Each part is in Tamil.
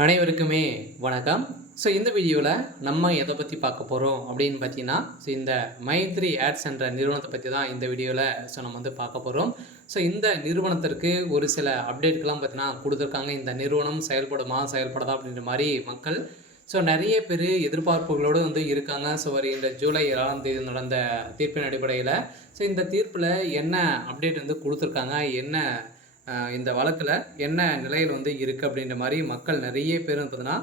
அனைவருக்குமே வணக்கம். இந்த வீடியோவில் நம்ம எதை பற்றி பார்க்க போகிறோம் அப்படின்னு பார்த்தீங்கன்னா, இந்த மைத்ரி ஆட்ஸ் என்ற நிறுவனத்தை பற்றி தான் இந்த வீடியோவில் நம்ம வந்து பார்க்க போகிறோம். இந்த நிறுவனத்திற்கு ஒரு சில அப்டேட்கள்லாம் பார்த்தீங்கன்னா கொடுத்துருக்காங்க. இந்த நிறுவனம் செயல்படுமா செயல்படாதா அப்படின்ற மாதிரி மக்கள் நிறைய பேர் எதிர்பார்ப்புகளோடு வந்து இருக்காங்க. வருகின்ற ஜூலை 7ஆம் தேதி நடந்த தீர்ப்பின் அடிப்படையில் இந்த தீர்ப்பில் என்ன அப்டேட் வந்து கொடுத்துருக்காங்க, என்ன இந்த வழக்கில் என்ன நிலையில் வந்து இருக்குது அப்படின்ற மாதிரி மக்கள் நிறைய பேர் பார்த்தீங்கன்னா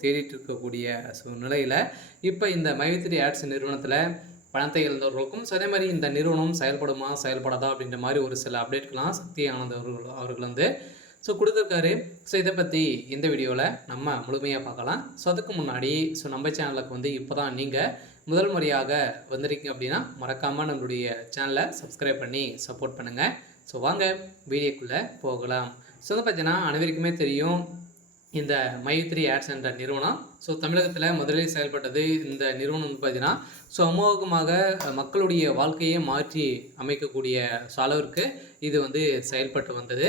தேடிட்டு இருக்கக்கூடிய நிலையில் இப்போ இந்த மைத்ரி ஆட்ஸ் நிறுவனத்தில் பணத்தை இழந்தவர்களுக்கும் அதே மாதிரி இந்த நிறுவனம் செயல்படுமா செயல்படாதா அப்படின்ற மாதிரி ஒரு சில அப்டேட்கள்லாம் சக்தி ஆனந்த் அவர்கள் வந்து கொடுத்துருக்காரு. இதை பற்றி இந்த வீடியோவில் நம்ம முழுமையாக பார்க்கலாம். அதுக்கு முன்னாடி நம்ம சேனலுக்கு வந்து இப்போ தான் நீங்கள் முதல் முறையாக வந்திருக்கீங்க அப்படின்னா மறக்காமல் நம்மளுடைய சேனலை சப்ஸ்கிரைப் பண்ணி சப்போர்ட் பண்ணுங்கள். வாங்க வீடியோக்குள்ளே போகலாம். வந்து பார்த்தீங்கன்னா அனைவருக்குமே தெரியும் இந்த மைத்ரி ஆட்ஸ் என்ற நிறுவனம் தமிழகத்தில் முதலில் செயல்பட்டது. இந்த நிறுவனம் வந்து பார்த்தீங்கன்னா அமோகமாக மக்களுடைய வாழ்க்கையை மாற்றி அமைக்கக்கூடிய அளவிற்கு இது வந்து செயல்பட்டு வந்தது.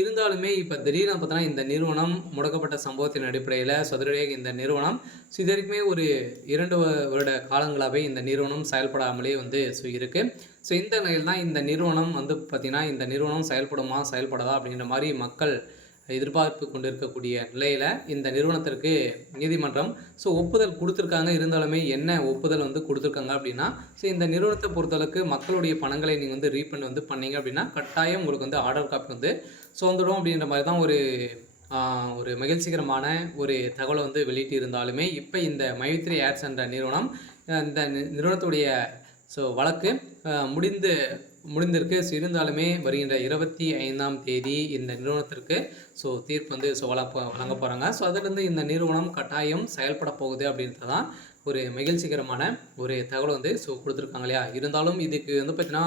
இருந்தாலுமே இப்போ திடீர்னு பார்த்தோன்னா இந்த நிறுவனம் முடக்கப்பட்ட சம்பவத்தின் அடிப்படையில் சதுரடியாக இந்த நிறுவனம் இது வரைக்குமே ஒரு 2 வருட காலங்களாகவே இந்த நிறுவனம் செயல்படாமலே வந்து இருக்குது. இந்த நிலையில் தான் இந்த நிறுவனம் வந்து பார்த்திங்கன்னா இந்த நிறுவனம் செயல்படுமா செயல்படாதா அப்படின்ற மாதிரி மக்கள் எதிர்பார்ப்பு கொண்டிருக்கக்கூடிய நிலையில் இந்த நிறுவனத்திற்கு நீதிமன்றம் ஒப்புதல் கொடுத்துருக்காங்க. இருந்தாலுமே என்ன ஒப்புதல் வந்து கொடுத்துருக்காங்க அப்படின்னா இந்த நிறுவனத்தை பொறுத்தளவுக்கு மக்களுடைய பணங்களை நீங்கள் வந்து ரீஃபண்ட் வந்து பண்ணீங்க அப்படின்னா கட்டாயம் உங்களுக்கு வந்து ஆர்டர் காப்பி வந்து வந்துடும் அப்படின்ற மாதிரி தான் ஒரு மகிழ்ச்சிகரமான ஒரு தகவலை வந்து வெளியிட்டு இருந்தாலுமே இப்போ இந்த மைத்ரி ஆட்ஸ் என்ற நிறுவனம் இந்த நிறுவனத்துடைய வழக்கு முடிந்திருக்கு. இருந்தாலுமே வருகின்ற 25ஆம் தேதி இந்த நிறுவனத்திற்கு தீர்ப்பு வந்து வழங்க போகிறாங்க. அதிலிருந்து இந்த நிறுவனம் கட்டாயம் செயல்பட போகுது அப்படின்றது தான் ஒரு மகிழ்ச்சிகரமான ஒரு தகவல் வந்து கொடுத்துருக்காங்க இல்லையா. இருந்தாலும் இதுக்கு வந்து பார்த்திங்கன்னா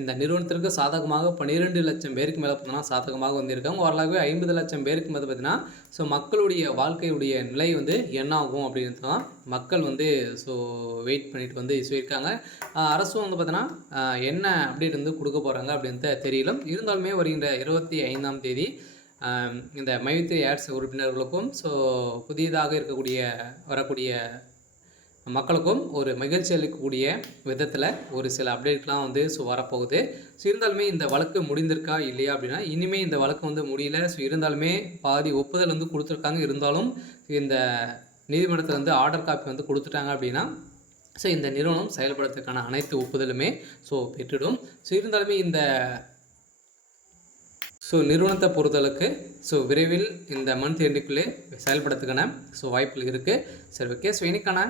இந்த நிறுவனத்திற்கு சாதகமாக 12 லட்சம் பேருக்கு மேலே பார்த்தீங்கன்னா சாதகமாக வந்திருக்காங்க. ஓரளவு 50 லட்சம் பேருக்கு மேலே பார்த்தீங்கன்னா மக்களுடைய வாழ்க்கையுடைய நிலை வந்து என்ன ஆகும் அப்படின்றது தான் மக்கள் வந்து வெயிட் பண்ணிட்டு வந்து சொல்லியிருக்காங்க. அரசும் வந்து பார்த்தீங்கன்னா என்ன அப்டேட் வந்து கொடுக்க போகிறாங்க அப்படின்ட்டு தெரியல. இருந்தாலுமே வருகின்ற 25ஆம் தேதி இந்த மைத்ரி ஆட்ஸ் உறுப்பினர்களுக்கும் புதியதாக வரக்கூடிய மக்களுக்கும் ஒரு மகிழ்ச்சி அளிக்கக்கூடிய விதத்தில் ஒரு சில அப்டேட்லாம் வந்து வரப்போகுது. இருந்தாலுமே இந்த வழக்கு முடிந்திருக்கா இல்லையா அப்படின்னா இனிமேல் இந்த வழக்கு வந்து முடியல. இருந்தாலுமே பாதி ஒப்புதல் வந்து கொடுத்துருக்காங்க. இருந்தாலும் இந்த நீதிமன்றத்தில் வந்து ஆர்டர் காப்பி வந்து கொடுத்துட்டாங்க அப்படின்னா இந்த நிறுவனம் செயல்படுறதுக்கான அனைத்து ஒப்புதலுமே பெற்றுடும். இருந்தாலுமே இந்த நிறுவனத்தை பொறுத்தளவுக்கு விரைவில் இந்த மந்த் எண்டுக்குள்ளே செயல்படுறதுக்கான வாய்ப்புகள் இருக்குது. ஓகே. இன்னைக்கான